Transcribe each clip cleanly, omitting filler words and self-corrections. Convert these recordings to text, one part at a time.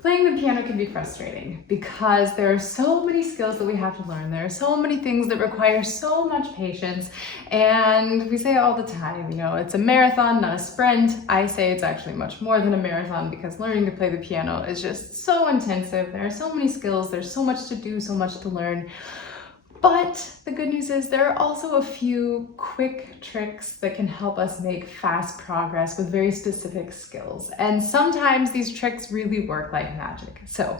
Playing the piano can be frustrating because there are so many skills that we have to learn. There are so many things that require so much patience. And we say all the time, you know, it's a marathon, not a sprint. I say it's actually much more than a marathon because learning to play the piano is just so intensive. There are so many skills, there's so much to do, so much to learn. But the good news is there are also a few quick tricks that can help us make fast progress with very specific skills. And sometimes these tricks really work like magic. So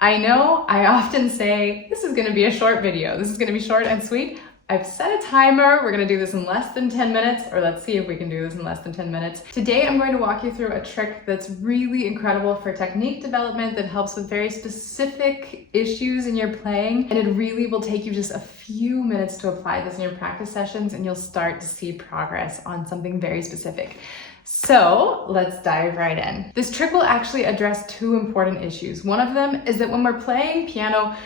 I know I often say, this is gonna be a short video. This is gonna be short and sweet. I've set a timer. We're gonna do this in less than 10 minutes, or let's see if we can do this in less than 10 minutes. Today, I'm going to walk you through a trick that's really incredible for technique development that helps with very specific issues in your playing. And it really will take you just a few minutes to apply this in your practice sessions, and you'll start to see progress on something very specific. So let's dive right in. This trick will actually address two important issues. One of them is that when we're playing piano,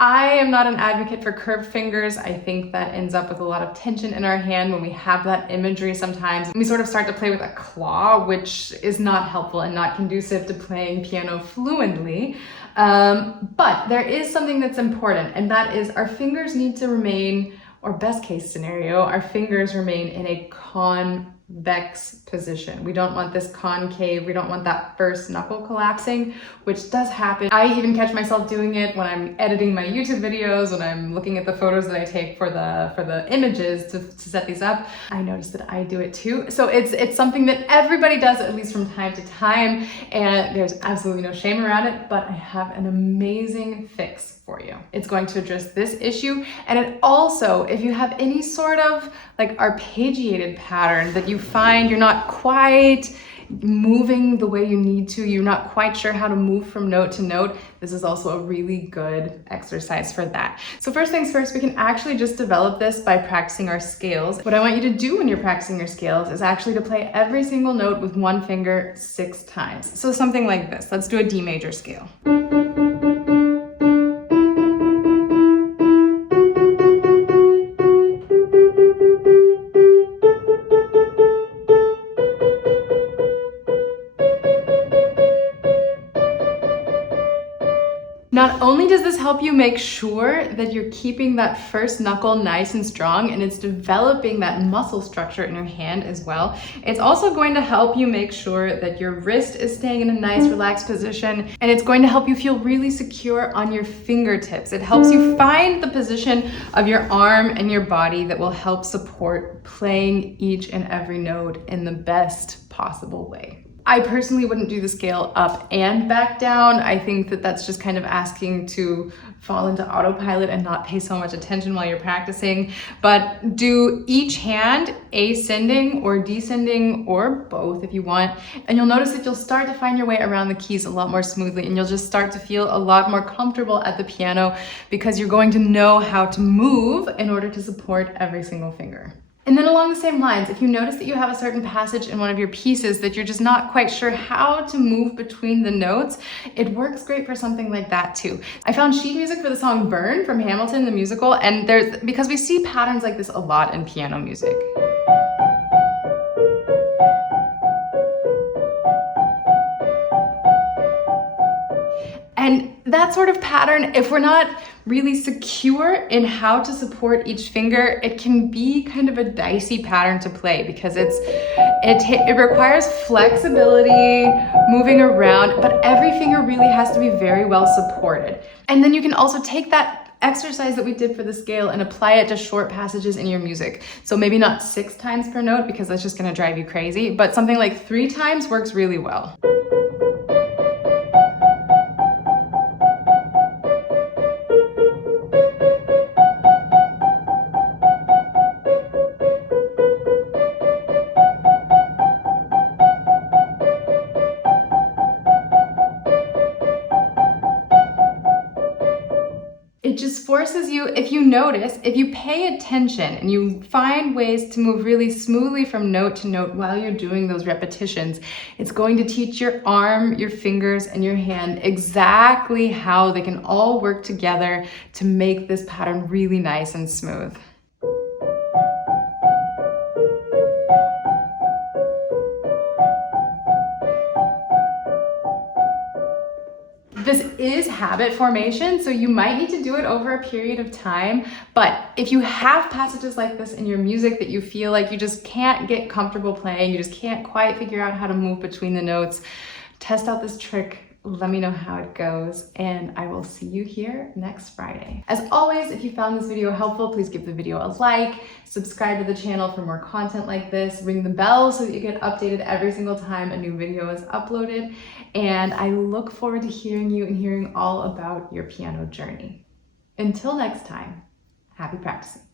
I am not an advocate for curved fingers. I think that ends up with a lot of tension in our hand when we have that imagery sometimes. We sort of start to play with a claw, which is not helpful and not conducive to playing piano fluently. But there is something that's important, and that is our fingers need to remain, or best case scenario, our fingers remain in a convex position. We don't want this concave, we don't want that first knuckle collapsing, which does happen. I even catch myself doing it when I'm editing my YouTube videos, when I'm looking at the photos that I take for the images to set these up. I noticed that I do it too. So it's something that everybody does, at least from time to time, and there's absolutely no shame around it, but I have an amazing fix for you. It's going to address this issue, and it also, if you have any sort of like arpeggiated pattern that you find you're not quite moving the way you need to, you're not quite sure how to move from note to note, this is also a really good exercise for that. So first things first, we can actually just develop this by practicing our scales. What I want you to do when you're practicing your scales is actually to play every single note with one finger 6 times. So something like this. Let's do a D major scale. Not only does this help you make sure that you're keeping that first knuckle nice and strong and it's developing that muscle structure in your hand as well, it's also going to help you make sure that your wrist is staying in a nice relaxed position, and it's going to help you feel really secure on your fingertips. It helps you find the position of your arm and your body that will help support playing each and every note in the best possible way. I personally wouldn't do the scale up and back down. I think that that's just kind of asking to fall into autopilot and not pay so much attention while you're practicing. But do each hand ascending or descending, or both if you want. And you'll notice that you'll start to find your way around the keys a lot more smoothly, and you'll just start to feel a lot more comfortable at the piano because you're going to know how to move in order to support every single finger. And then along the same lines, if you notice that you have a certain passage in one of your pieces that you're just not quite sure how to move between the notes, it works great for something like that too. I found sheet music for the song Burn from Hamilton, the musical, and because we see patterns like this a lot in piano music. And that sort of pattern, if we're not really secure in how to support each finger, it can be kind of a dicey pattern to play because it requires flexibility, moving around, but every finger really has to be very well supported. And then you can also take that exercise that we did for the scale and apply it to short passages in your music. So maybe not 6 times per note because that's just gonna drive you crazy, but something like 3 times works really well. It just forces you, if you notice, if you pay attention and you find ways to move really smoothly from note to note while you're doing those repetitions, it's going to teach your arm, your fingers, and your hand exactly how they can all work together to make this pattern really nice and smooth. This is habit formation, so you might need to do it over a period of time, but if you have passages like this in your music that you feel like you just can't get comfortable playing, you just can't quite figure out how to move between the notes, test out this trick. Let me know how it goes, and I will see you here next Friday. As always, if you found this video helpful, please give the video a like, subscribe to the channel for more content like this, ring the bell so that you get updated every single time a new video is uploaded, and I look forward to hearing you and hearing all about your piano journey. Until next time, happy practicing.